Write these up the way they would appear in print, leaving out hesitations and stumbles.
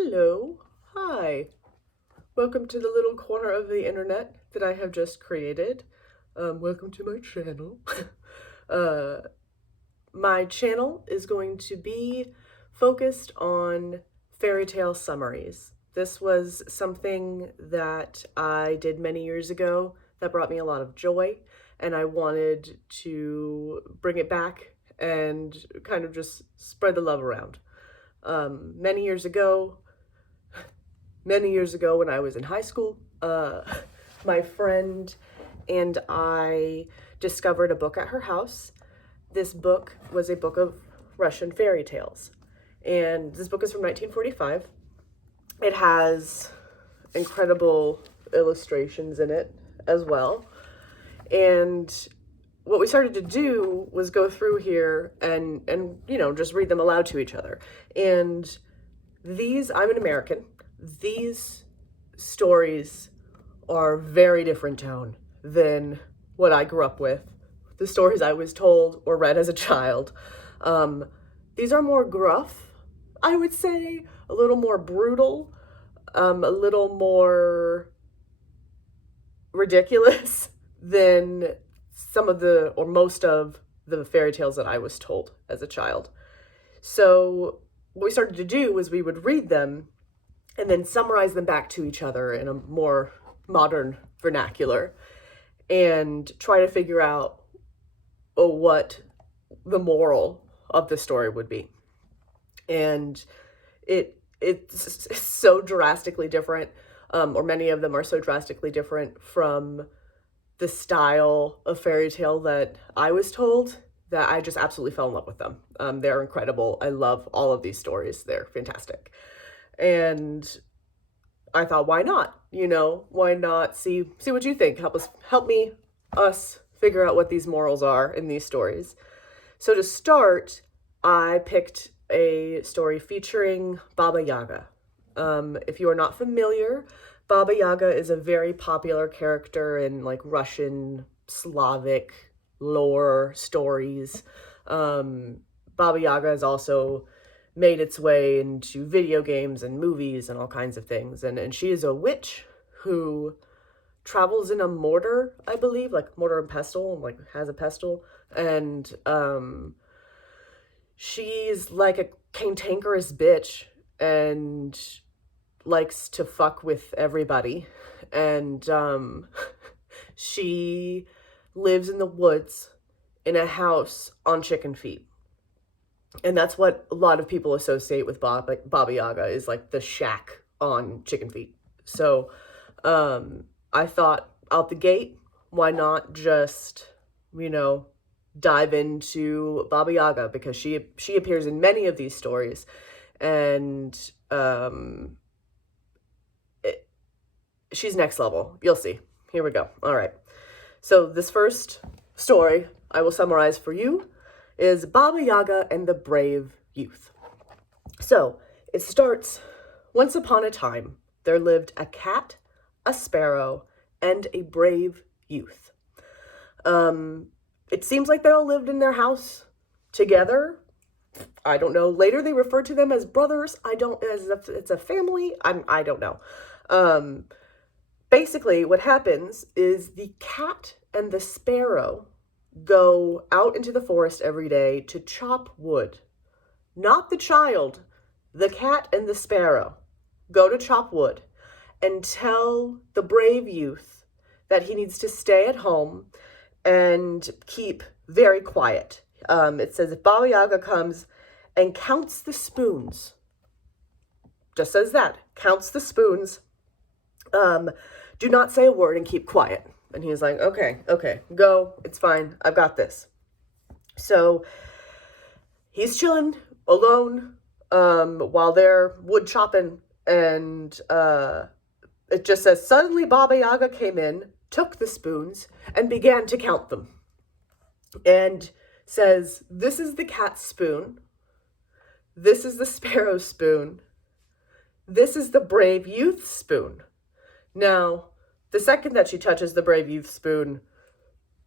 Hello, hi. Welcome to the little corner of the internet that I have just created. Welcome to my channel. uh, my channel is going to be focused on fairy tale summaries. This was something that I did many years ago that brought me a lot of joy, and I wanted to bring it back and kind of just spread the love around. Many years ago, when I was in high school, my friend and I discovered a book at her house. This book was a book of Russian fairy tales. And this book is from 1945. It has incredible illustrations in it as well. And what we started to do was go through here and just read them aloud to each other. And I'm an American. These stories are very different tone than what I grew up with, the stories I was told or read as a child. These are more gruff, I would say, a little more brutal, a little more ridiculous than most of the fairy tales that I was told as a child. So what we started to do was we would read them and then summarize them back to each other in a more modern vernacular and try to figure out what the moral of the story would be. And it's so drastically different, or many of them are so drastically different from the style of fairy tale that I was told that I just absolutely fell in love with them. They're incredible. I love all of these stories. They're fantastic. And I thought, why not? Why not see what you think? Help us figure out what these morals are in these stories. So to start, I picked a story featuring Baba Yaga. If you are not familiar, Baba Yaga is a very popular character in Russian, Slavic lore stories. Baba Yaga has also made its way into video games and movies and all kinds of things. And she is a witch who travels in a mortar, I believe, mortar and pestle, has a pestle. And she's like a cantankerous bitch and likes to fuck with everybody. And she lives in the woods in a house on chicken feet. And that's what a lot of people associate with Baba Yaga is the shack on chicken feet. So I thought out the gate, why not just, dive into Baba Yaga, because she appears in many of these stories. And she's next level. You'll see. Here we go. All right. So this first story I will summarize for you is Baba Yaga and the Brave Youth. So it starts, once upon a time, there lived a cat, a sparrow, and a brave youth. It seems like they all lived in their house together. I don't know. Later they referred to them as brothers. As if it's a family. I don't know. Basically what happens is the cat and the sparrow go out into the forest every day to chop wood. Not the child, the cat and the sparrow go to chop wood and tell the brave youth that he needs to stay at home and keep very quiet. It says if Baba Yaga comes and counts the spoons, just says that, counts the spoons, do not say a word and keep quiet. And he's like, okay, go, it's fine, I've got this. So he's chilling alone while they're wood chopping, and it just says, suddenly Baba Yaga came in, took the spoons, and began to count them. And says, this is the cat's spoon, this is the sparrow's spoon, this is the brave youth's spoon. Now, the second that she touches the brave youth spoon,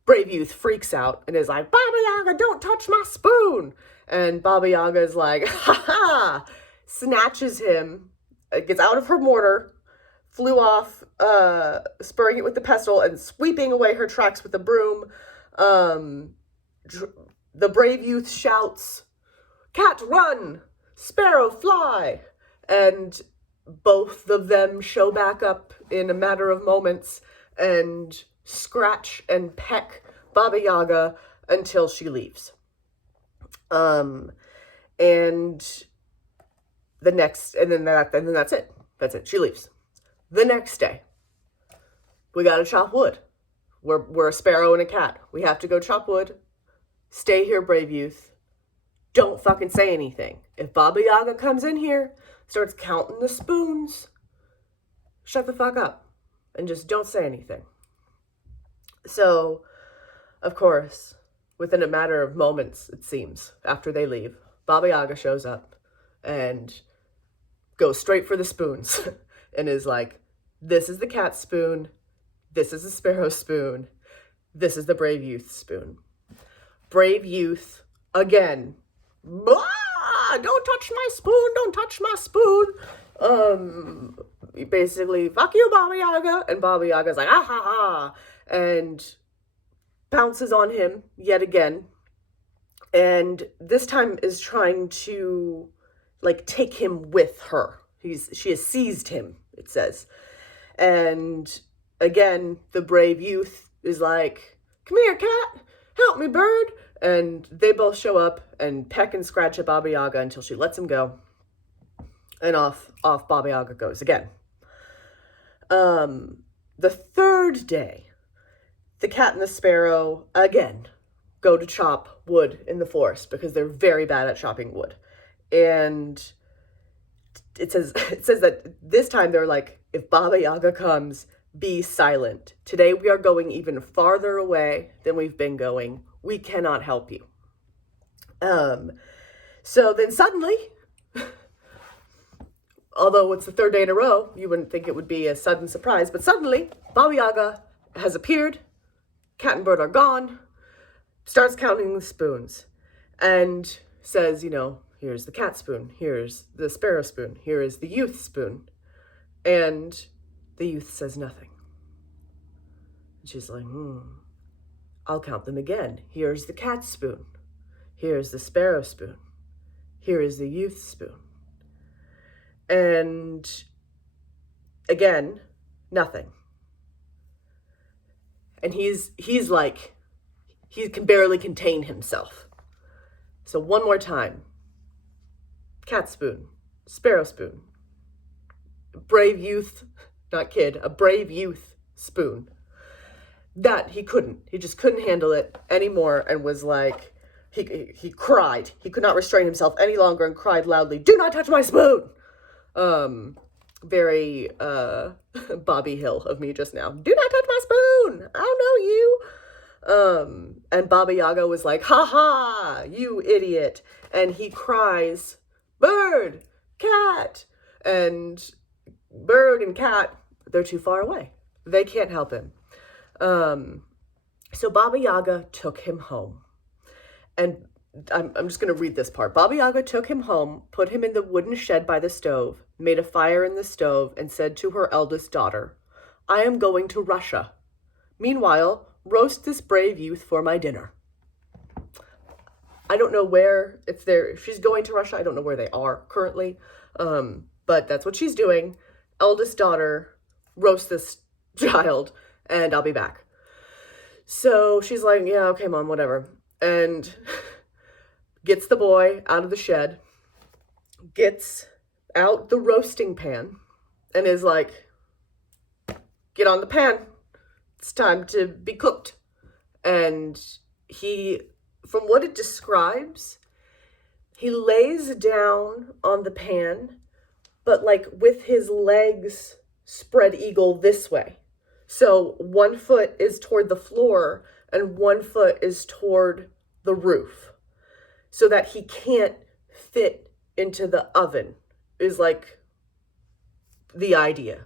brave youth freaks out and is like, Baba Yaga, don't touch my spoon. And Baba Yaga is like, ha ha, snatches him It gets out of her mortar, flew off, spurring it with the pestle and sweeping away her tracks with the broom. The brave youth shouts, "Cat, run! Sparrow, fly!" And both of them show back up in a matter of moments and scratch and peck Baba Yaga until she leaves. And then that's it. That's it. She leaves. The next day, we gotta chop wood. We're a sparrow and a cat. We have to go chop wood. Stay here, brave youth. Don't fucking say anything. If Baba Yaga comes in here, starts counting the spoons, shut the fuck up and just don't say anything. So, of course, within a matter of moments, it seems, after they leave, Baba Yaga shows up and goes straight for the spoons and is like, "This is the cat spoon. This is the sparrow spoon. This is the brave youth spoon." Brave youth, again, "Don't touch my spoon, don't touch my spoon." Basically, "Fuck you, Baba Yaga." And Baba Yaga's like, "Ah ha ha," and pounces on him yet again. And this time is trying to, like, take him with her. She has seized him, it says. And again, the brave youth is like, "Come here, cat. Help me, bird." And they both show up and peck and scratch at Baba Yaga until she lets him go. And off Baba Yaga goes again. The third day, the cat and the sparrow, again, go to chop wood in the forest because they're very bad at chopping wood. And it says that this time they're like, "If Baba Yaga comes, be silent. Today we are going even farther away than we've been going. We cannot help you." So then suddenly, although it's the third day in a row, you wouldn't think it would be a sudden surprise, but suddenly Baba Yaga has appeared, cat and bird are gone, starts counting the spoons, and says, "Here's the cat spoon, here's the sparrow spoon, here is the youth spoon." And the youth says nothing. And she's like, "I'll count them again. Here's the cat spoon. Here's the sparrow spoon. Here is the youth spoon." And again, nothing. And he's like, he can barely contain himself. So one more time. Cat spoon, sparrow spoon, brave youth, not kid, a brave youth spoon. That he just couldn't handle it anymore and was like, he cried. He could not restrain himself any longer and cried loudly, "Do not touch my spoon!" Very Bobby Hill of me just now. "Do not touch my spoon! I don't know you!" And Baba Yaga was like, "Ha ha, you idiot!" And he cries, "Bird, cat!" And bird and cat, they're too far away. They can't help him. So Baba Yaga took him home. And I'm just going to read this part. Baba Yaga took him home, put him in the wooden shed by the stove, made a fire in the stove, and said to her eldest daughter, "I am going to Russia. Meanwhile, roast this brave youth for my dinner." I don't know if she's going to Russia. I don't know where they are currently. But that's what she's doing. Eldest daughter, roast this child, and I'll be back. So she's like, "Yeah, okay, Mom, whatever." And gets the boy out of the shed, gets out the roasting pan, and is like, "Get on the pan. It's time to be cooked." And from what it describes, he lays down on the pan, but like with his legs spread eagle this way. So one foot is toward the floor and one foot is toward the roof, so that he can't fit into the oven is like the idea.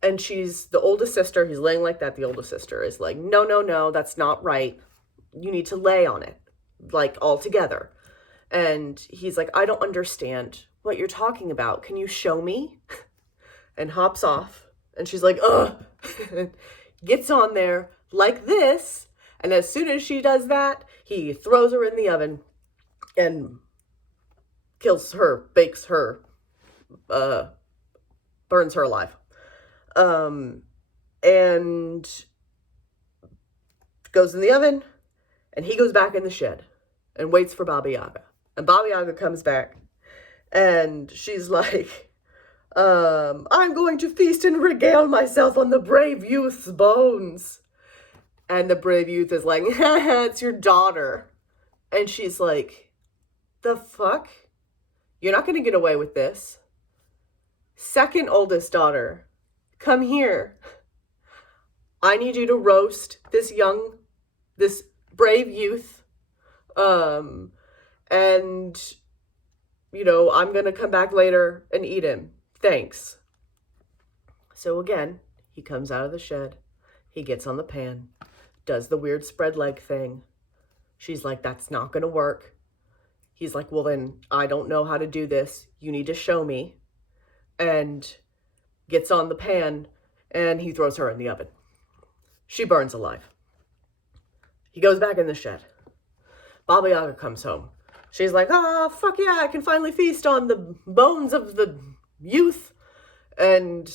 And she's the oldest sister. He's laying like that. The oldest sister is like, no, that's not right. You need to lay on it, like all together. And he's like, "I don't understand what you're talking about. Can you show me? And hops off. And she's like, ugh. Gets on there like this. And as soon as she does that, he throws her in the oven and kills her, bakes her, burns her alive. And goes in the oven, and he goes back in the shed and waits for Baba Yaga. And Baba Yaga comes back, and she's like, I'm going to feast and regale myself on the brave youth's bones. And the brave youth is like, it's your daughter. And she's like, the fuck? You're not going to get away with this. Second oldest daughter, come here. I need you to roast this brave youth. And, I'm going to come back later and eat him. Thanks. So again, he comes out of the shed. He gets on the pan, does the weird spread leg thing. She's like, that's not going to work. He's like, well, then I don't know how to do this. You need to show me. And gets on the pan, and he throws her in the oven. She burns alive. He goes back in the shed. Baba Yaga comes home. She's like, fuck yeah, I can finally feast on the bones of the youth. And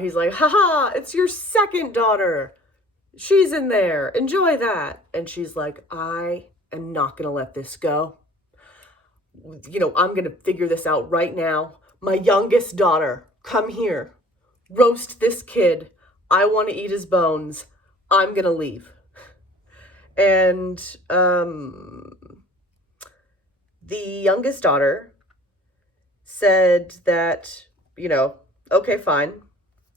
he's like, haha, it's your second daughter. She's in there. Enjoy that. And she's like, I am not going to let this go. I'm going to figure this out right now. My youngest daughter, come here. Roast this kid. I want to eat his bones. I'm going to leave. And the youngest daughter said that, okay, fine.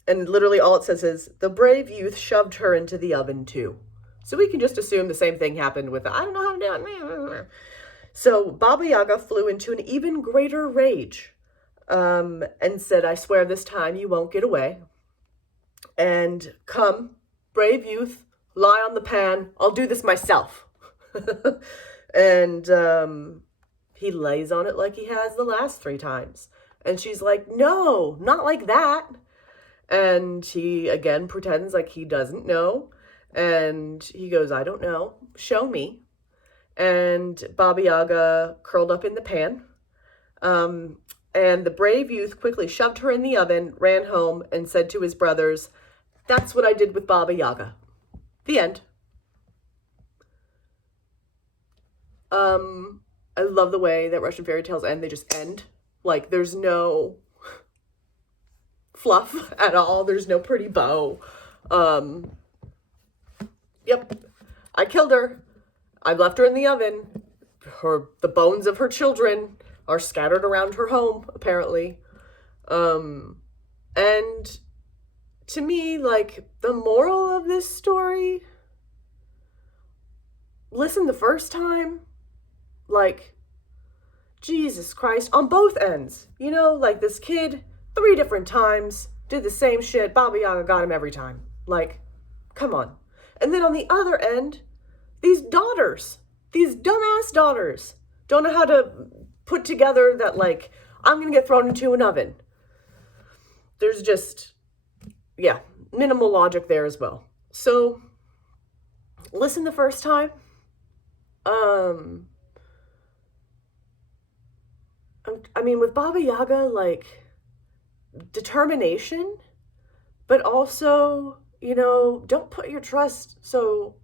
And literally all it says is, the brave youth shoved her into the oven too. So we can just assume the same thing happened with, I don't know how to do it. So Baba Yaga flew into an even greater rage and said, I swear this time you won't get away. And come, brave youth, lie on the pan. I'll do this myself. And he lays on it like he has the last 3 times. And she's like, no, not like that. And he again pretends like he doesn't know. And he goes, I don't know. Show me. And Baba Yaga curled up in the pan. And the brave youth quickly shoved her in the oven, ran home, and said to his brothers, that's what I did with Baba Yaga. The end. I love the way that Russian fairy tales end. They just end. Like, there's no fluff at all. There's no pretty bow. Yep. I killed her. I left her in the oven. The bones of her children are scattered around her home, apparently. And to me, like, the moral of this story, listen the first time, like, Jesus Christ, on both ends. Like, this kid, 3 different times, did the same shit. Baba Yaga got him every time. Like, come on. And then on the other end, these daughters, these dumbass daughters, don't know how to put together that, like, I'm going to get thrown into an oven. There's just, minimal logic there as well. So, listen the first time. With Baba Yaga, like, determination, but also, don't put your trust so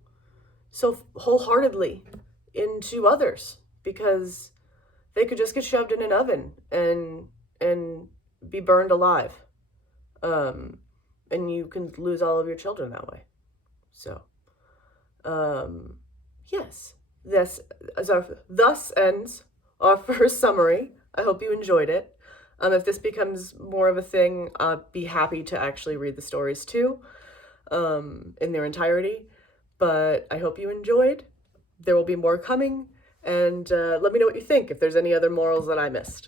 wholeheartedly into others, because they could just get shoved in an oven and be burned alive. And you can lose all of your children that way. So, yes, thus ends our first summary. I hope you enjoyed it. If this becomes more of a thing, I'd be happy to actually read the stories too, in their entirety. But I hope you enjoyed. There will be more coming. And let me know what you think, if there's any other morals that I missed.